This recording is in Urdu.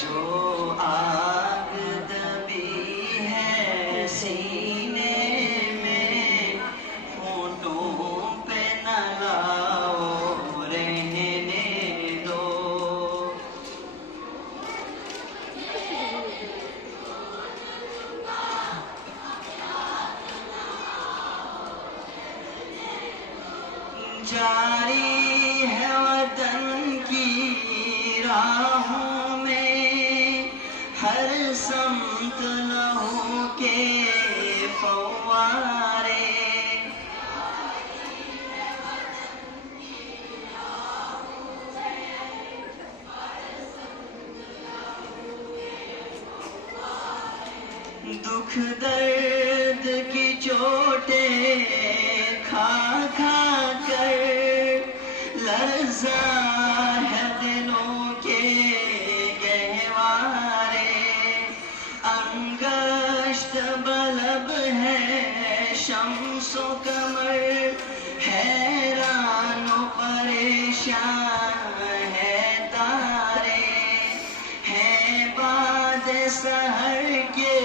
جو آگ دبی ہے سینے میں ہونٹوں پہ نہ لاؤ رہنے دو. جاری ہے وطن کی راہوں میں ہر سمت لہو کے فوارے. دکھ درد کی چوٹیں کھا کھا کر لرزاں ہے دلوں کے گہوارے. انگشت بلب ہے شمس و قمر حیران و پریشان ہے تارے. ہیں باد سحر کے